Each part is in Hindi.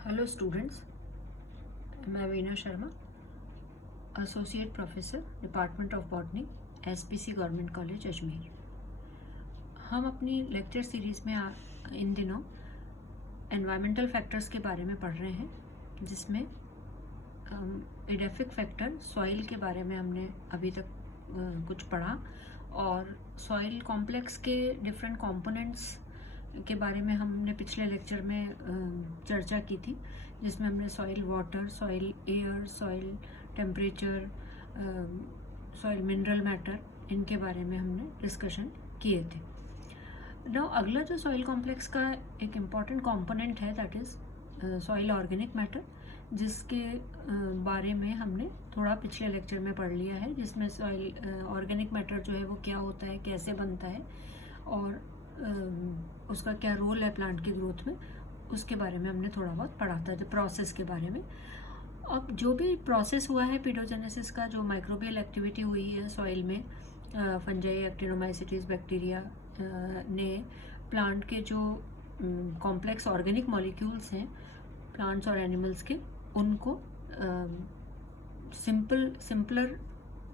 हेलो स्टूडेंट्स, मैं Veena Sharma, associate professor department of botany, SPC government college Ajmer. हम अपनी लेक्चर सीरीज़ में इन दिनों एनवायरमेंटल फैक्टर्स के बारे में पढ़ रहे हैं, जिसमें एडेफिक फैक्टर सॉइल के बारे में हमने अभी तक कुछ पढ़ा और सॉइल कॉम्प्लेक्स के डिफरेंट कंपोनेंट्स के बारे में हमने पिछले लेक्चर में चर्चा की थी, जिसमें हमने soil water, soil air, soil temperature, soil mineral matter, इनके बारे में हमने डिस्कशन किए थे। नाउ अगला जो सॉइल कॉम्प्लेक्स का एक इम्पॉर्टेंट कंपोनेंट है, that is soil organic matter, जिसके बारे में हमने थोड़ा पिछले लेक्चर में पढ़ लिया है, जिसमें सॉइल ऑर्गेनिक मैटर जो है वो क्या होता है, कैसे बनता है और उसका क्या रोल है प्लांट की ग्रोथ में, उसके बारे में हमने थोड़ा बहुत पढ़ा था, जो प्रोसेस के बारे में। अब जो भी प्रोसेस हुआ है पीडोजेनेसिस का, जो माइक्रोबियल एक्टिविटी हुई है सॉइल में, फंजाई, एक्टिनोमाइसिटीज, बैक्टीरिया ने प्लांट के जो कॉम्प्लेक्स ऑर्गेनिक मॉलिक्यूल्स हैं प्लांट्स और एनिमल्स के, उनको सिंपलर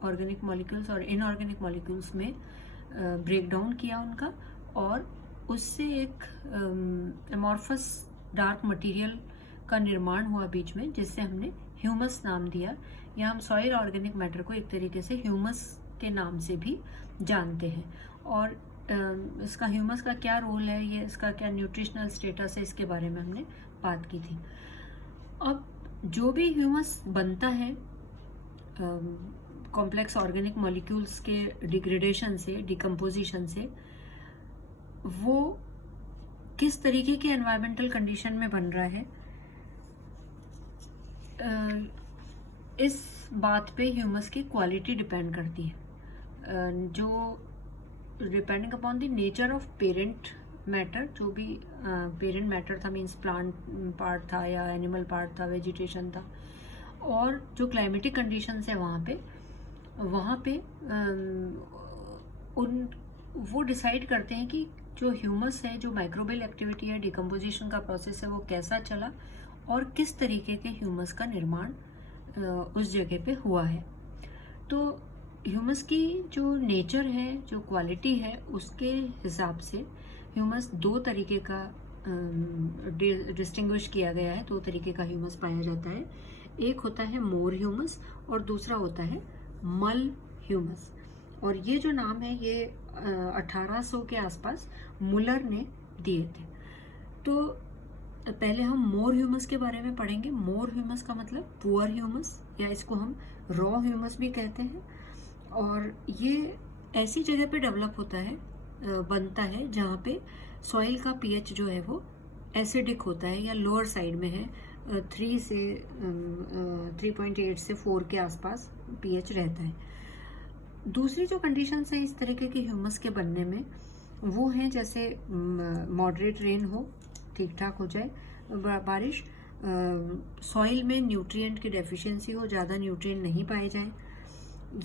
ऑर्गेनिक मॉलिक्यूल्स और इनऑर्गेनिक मॉलिक्यूल्स में ब्रेक डाउन किया उनका, और उससे एक एमॉर्फस डार्क मटेरियल का निर्माण हुआ बीच में, जिससे हमने ह्यूमस नाम दिया, या हम सॉइल ऑर्गेनिक मैटर को एक तरीके से ह्यूमस के नाम से भी जानते हैं। और इसका ह्यूमस का क्या रोल है, ये इसका क्या न्यूट्रिशनल स्टेटस है, इसके बारे में हमने बात की थी। अब जो भी ह्यूमस बनता है कॉम्प्लेक्स ऑर्गेनिक मॉलिक्यूल्स के डिग्रेडेशन से, डिकम्पोजिशन से, वो किस तरीके के एनवायरमेंटल कंडीशन में बन रहा है, इस बात पे ह्यूमस की क्वालिटी डिपेंड करती है। जो depending upon the nature of parent matter, जो भी पेरेंट मैटर था, मीन्स प्लांट पार्ट था या एनिमल पार्ट था, वेजिटेशन था, और जो क्लाइमेटिक कंडीशंस है वहाँ पे वो डिसाइड करते हैं कि जो ह्यूमस है, जो माइक्रोबियल एक्टिविटी है, डिकम्पोजिशन का प्रोसेस है, वो कैसा चला और किस तरीके के ह्यूमस का निर्माण उस जगह पे हुआ है। तो ह्यूमस की जो नेचर है, जो क्वालिटी है, उसके हिसाब से ह्यूमस दो तरीके का डिस्टिंग्विश किया गया है। दो तरीके का ह्यूमस पाया जाता है, एक होता है मोर ह्यूमस और दूसरा होता है मल ह्यूमस। और ये जो नाम है ये 1800 के आसपास मुलर ने दिए थे। तो पहले हम मोर ह्यूमस के बारे में पढ़ेंगे। मोर ह्यूमस का मतलब पुअर ह्यूमस, या इसको हम रॉ ह्यूमस भी कहते हैं। और ये ऐसी जगह पे डेवलप होता है, बनता है, जहाँ पे सॉइल का पीएच जो है वो एसिडिक होता है या लोअर साइड में है, 3 से 3.8 से 4 के आसपास पीएच रहता है। दूसरी जो कंडीशंस हैं इस तरीके के ह्यूमस के बनने में, वो हैं जैसे मॉडरेट रेन हो, ठीक ठाक हो जाए बारिश, सॉइल में न्यूट्रिएंट की डेफिशिएंसी हो, ज़्यादा न्यूट्रिएंट नहीं पाए जाएं,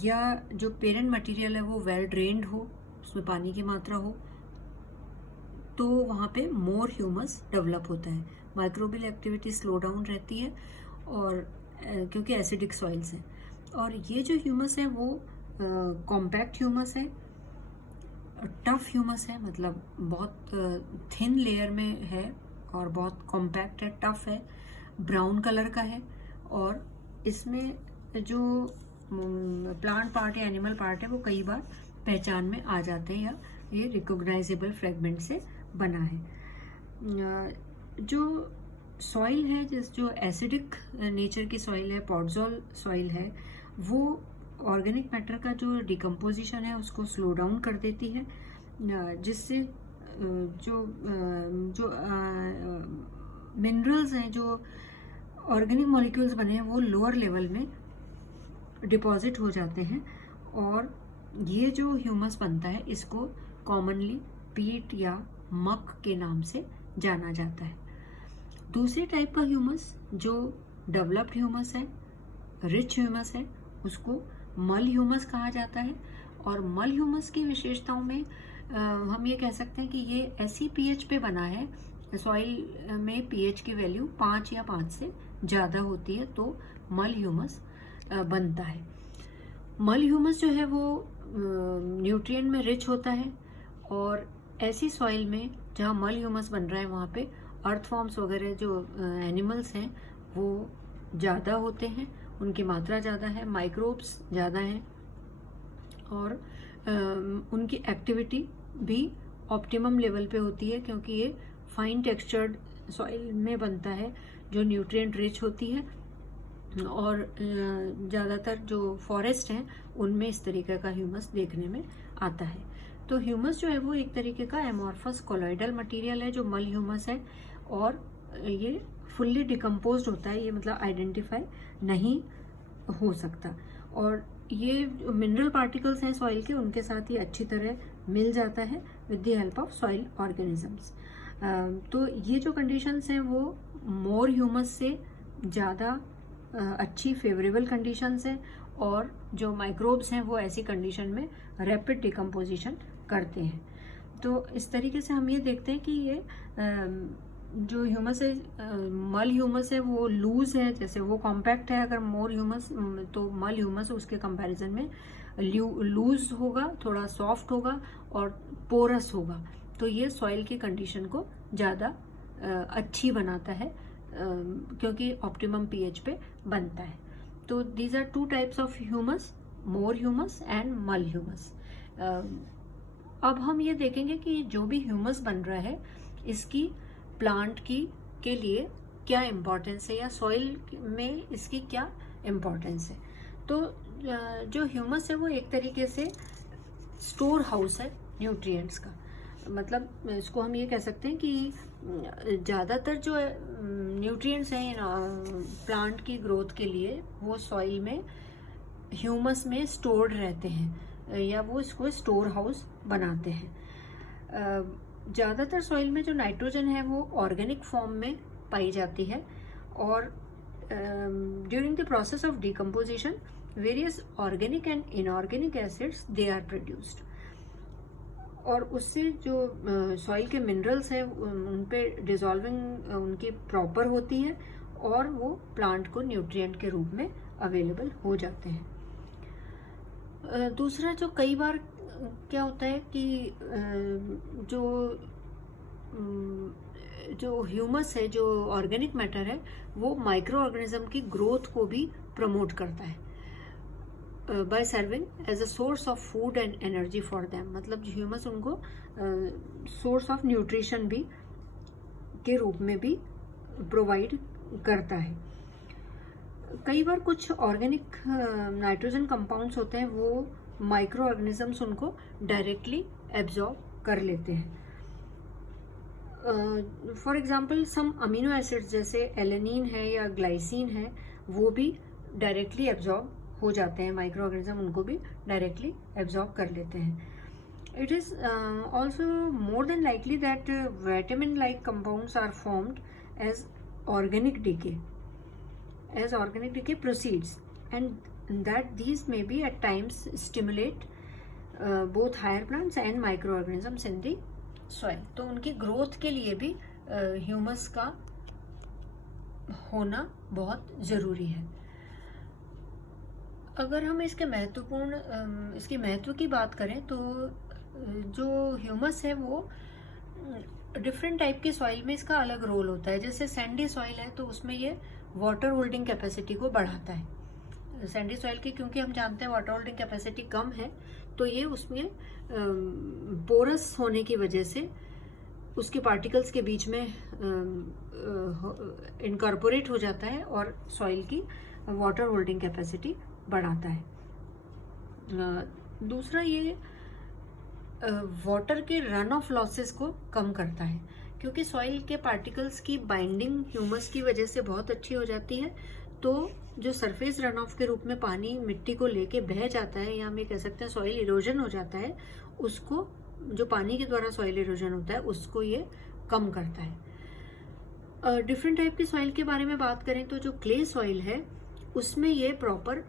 या जो पेरेंट मटेरियल है वो वेल ड्रेन्ड हो, उसमें पानी की मात्रा हो, तो वहाँ पे मोर ह्यूमस डेवलप होता है। माइक्रोबियल एक्टिविटी स्लो डाउन रहती है, और क्योंकि एसिडिक सॉइल्स हैं। और ये जो ह्यूमस है वो कॉम्पैक्ट ह्यूमस है, टफ ह्यूमस है, मतलब बहुत थिन लेयर में है और बहुत कॉम्पैक्ट है, टफ है, ब्राउन कलर का है, और इसमें जो प्लांट पार्ट या एनिमल पार्ट है वो कई बार पहचान में आ जाते हैं, या ये रिकॉग्नाइजेबल फ्रेगमेंट से बना है। जो सॉइल है, जो एसिडिक नेचर की सॉइल है, पॉडजोल सॉइल है, वो ऑर्गेनिक मैटर का जो डिकम्पोजिशन है उसको स्लो डाउन कर देती है, जिससे जो मिनरल्स हैं, जो ऑर्गेनिक मॉलिक्यूल्स बने हैं, वो लोअर लेवल में डिपॉजिट हो जाते हैं, और ये जो ह्यूमस बनता है इसको कॉमनली पीट या मक के नाम से जाना जाता है। दूसरी टाइप का ह्यूमस जो डेवलप्ड ह्यूमस है, रिच ह्यूमस है, उसको मल ह्यूमस कहा जाता है। और मल ह्यूमस की विशेषताओं में हम ये कह सकते हैं कि ये ऐसी पीएच पे बना है सॉइल में पीएच की वैल्यू 5 या 5 से ज़्यादा होती है तो मल ह्यूमस बनता है। मल ह्यूमस जो है वो न्यूट्रिएंट में रिच होता है और ऐसी सॉइल में जहाँ मल ह्यूमस बन रहा है वहाँ पे अर्थवॉर्म्स वगैरह जो एनिमल्स हैं वो ज़्यादा होते हैं, उनकी मात्रा ज़्यादा है, माइक्रोब्स ज़्यादा हैं और उनकी एक्टिविटी भी ऑप्टिमम लेवल पे होती है क्योंकि ये फाइन टेक्सचर्ड सॉइल में बनता है जो न्यूट्रिएंट रिच होती है और ज़्यादातर जो फॉरेस्ट हैं उनमें इस तरीके का ह्यूमस देखने में आता है। तो ह्यूमस जो है वो एक तरीके का एमॉर्फस कोलॉइडल मटेरियल है जो मल ह्यूमस है और ये फुल्ली डिकम्पोज्ड होता है, ये मतलब आइडेंटिफाई नहीं हो सकता और ये मिनरल पार्टिकल्स हैं सॉइल के उनके साथ ये अच्छी तरह मिल जाता है with the help of soil organisms. तो ये जो कंडीशंस हैं वो मोर ह्यूमस से ज़्यादा अच्छी फेवरेबल कंडीशंस हैं और जो माइक्रोब्स हैं वो ऐसी कंडीशन में रैपिड डिकम्पोजिशन करते हैं। तो इस तरीके से हम ये देखते हैं कि ये जो ह्यूमस है मल ह्यूमस है वो लूज है, जैसे वो कॉम्पैक्ट है, अगर मोर ह्यूमस तो मल ह्यूमस उसके कंपैरिजन में लूज होगा, थोड़ा सॉफ्ट होगा और पोरस होगा। तो ये सॉइल की कंडीशन को ज़्यादा अच्छी बनाता है क्योंकि ऑप्टिमम पीएच पे बनता है। तो these are two types of humus, mor humus and mull humus. अब हम ये देखेंगे कि जो भी ह्यूमस बन रहा है इसकी प्लांट के लिए क्या इम्पोर्टेंस है या सॉइल में इसकी क्या इम्पोर्टेंस है। तो जो ह्यूमस है वो एक तरीके से स्टोर हाउस है न्यूट्रिएंट्स का, मतलब इसको हम ये कह सकते हैं कि ज़्यादातर जो न्यूट्रिएंट्स हैं प्लांट की ग्रोथ के लिए वो सॉइल में ह्यूमस में स्टोर्ड रहते हैं या वो इसको स्टोर हाउस बनाते हैं। ज़्यादातर सॉइल में जो नाइट्रोजन है वो ऑर्गेनिक फॉर्म में पाई जाती है और during the process of decomposition various organic and inorganic acids they are produced और उससे जो सॉइल के मिनरल्स हैं उन पे डिजॉल्विंग उनकी प्रॉपर होती है और वो प्लांट को न्यूट्रिएंट के रूप में अवेलेबल हो जाते हैं। दूसरा जो कई बार क्या होता है कि जो ह्यूमस है, जो ऑर्गेनिक मैटर है, वो माइक्रो ऑर्गेनिज्म की ग्रोथ को भी प्रमोट करता है by serving as a source of food and energy for them. मतलब ह्यूमस उनको सोर्स ऑफ न्यूट्रिशन भी के रूप में भी प्रोवाइड करता है। कई बार कुछ ऑर्गेनिक नाइट्रोजन कंपाउंड्स होते हैं वो माइक्रो ऑर्गेनिजम्स उनको डायरेक्टली एब्जॉर्ब कर लेते हैं। For example some amino acids जैसे एलेनिन है या ग्लाइसिन है वो भी डायरेक्टली एब्जॉर्ब हो जाते हैं, माइक्रो ऑर्गेनिज्म उनको भी डायरेक्टली एब्जॉर्ब कर लेते हैं। It is also more than likely that vitamin like compounds are formed as organic decay proceeds and that these may be at times stimulate both higher plants and microorganisms in the soil। तो उनकी ग्रोथ के लिए भी ह्यूमस का होना बहुत ज़रूरी है। अगर हम इसके इसकी महत्व की बात करें तो जो ह्यूमस है वो डिफरेंट टाइप की सॉइल में इसका अलग रोल होता है। जैसे सैंडी सॉइल है तो उसमें ये वाटर होल्डिंग कैपेसिटी को बढ़ाता है। सैंडी सॉइल की क्योंकि हम जानते हैं वाटर होल्डिंग कैपेसिटी कम है तो ये उसमें पोरस होने की वजह से उसके पार्टिकल्स के बीच में इनकॉर्पोरेट हो जाता है और सॉइल की वाटर होल्डिंग कैपेसिटी बढ़ाता है। दूसरा ये वाटर के रन ऑफ लॉसेस को कम करता है क्योंकि सॉइल के पार्टिकल्स की बाइंडिंग ह्यूमस की वजह से बहुत अच्छी हो जाती है। तो जो सरफेस रन ऑफ के रूप में पानी मिट्टी को लेके बह जाता है या हम ये कह सकते हैं सॉइल इरोजन हो जाता है, उसको जो पानी के द्वारा सॉइल इरोजन होता है उसको ये कम करता है। डिफरेंट टाइप की सॉइल के बारे में बात करें तो जो क्ले सॉइल है उसमें ये प्रॉपर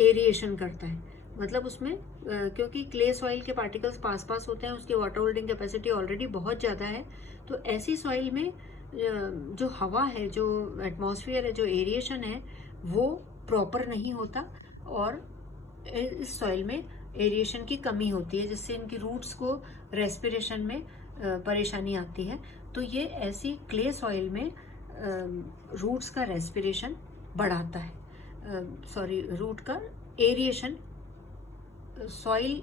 एरिएशन करता है। मतलब उसमें क्योंकि क्ले सॉइल के पार्टिकल्स पास पास होते हैं, उसकी वाटर होल्डिंग कैपेसिटी ऑलरेडी बहुत ज़्यादा है, तो ऐसी सॉइल में जो हवा है, जो एटमॉस्फेयर है, जो एरिएशन है, वो प्रॉपर नहीं होता और इस सॉइल में एरिएशन की कमी होती है, जिससे इनकी रूट्स को रेस्पिरेशन में परेशानी आती है। तो ये ऐसी क्ले सॉइल में रूट्स का रेस्पिरेशन बढ़ाता है, रूट का एरिएशन, सॉइल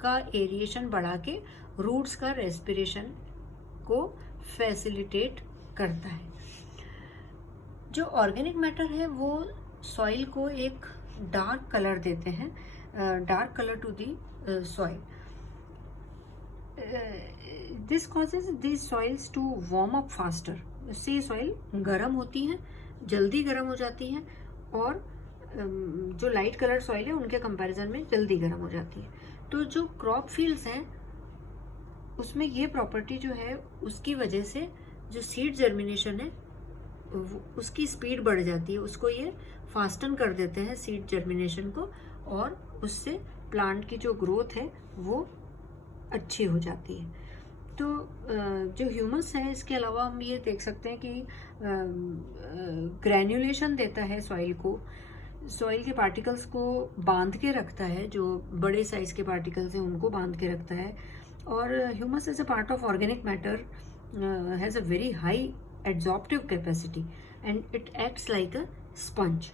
का एरिएशन बढ़ा के रूट्स का रेस्पिरेशन को फैसिलिटेट करता है। जो ऑर्गेनिक मैटर है वो सॉइल को एक डार्क कलर देते हैं, dark colour to the soil. This causes this soils to warm up faster. इससे ये सॉइल गर्म होती हैं, जल्दी गर्म हो जाती हैं, और जो लाइट कलर सॉइल है उनके कंपैरिजन में जल्दी गर्म हो जाती है। तो जो क्रॉप फील्ड्स हैं उसमें ये प्रॉपर्टी जो है, उसकी वजह से जो सीड जर्मिनेशन है उसकी स्पीड बढ़ जाती है, उसको ये फास्टन कर देते हैं सीड जर्मिनेशन को, और उससे प्लांट की जो ग्रोथ है वो अच्छी हो जाती है। तो जो ह्यूमस है, इसके अलावा हम ये देख सकते हैं कि ग्रैन्युलेशन देता है सॉइल को, सॉइल के पार्टिकल्स को बांध के रखता है, जो बड़े साइज के पार्टिकल्स हैं उनको बांध के रखता है। और humus as a part of organic matter has a very high adsorptive capacity and it acts like a sponge.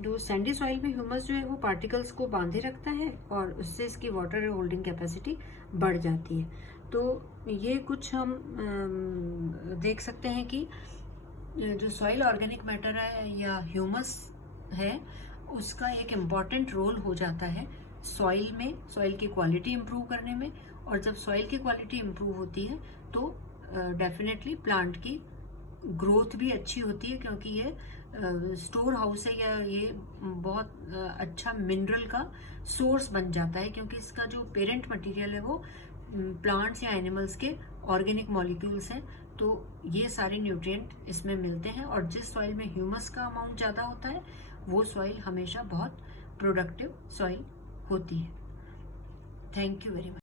जो सैंडी सॉइल में ह्यूमस जो है वो पार्टिकल्स को बांधे रखता है और उससे इसकी वाटर होल्डिंग कैपेसिटी बढ़ जाती है। तो ये कुछ हम देख सकते हैं कि जो सॉइल ऑर्गेनिक मैटर है या ह्यूमस है, उसका एक इम्पॉर्टेंट रोल हो जाता है सॉइल में, सॉइल की क्वालिटी इम्प्रूव करने में। और जब सॉइल की क्वालिटी इम्प्रूव होती है तो डेफिनेटली प्लांट की ग्रोथ भी अच्छी होती है, क्योंकि ये स्टोर हाउस है या ये बहुत अच्छा मिनरल का सोर्स बन जाता है, क्योंकि इसका जो पेरेंट मटेरियल है वो प्लांट्स या एनिमल्स के ऑर्गेनिक मॉलिक्यूल्स हैं। तो ये सारे न्यूट्रिएंट इसमें मिलते हैं, और जिस सॉइल में ह्यूमस का अमाउंट ज़्यादा होता है वो सॉइल हमेशा बहुत प्रोडक्टिव सॉइल होती है। Thank you very much.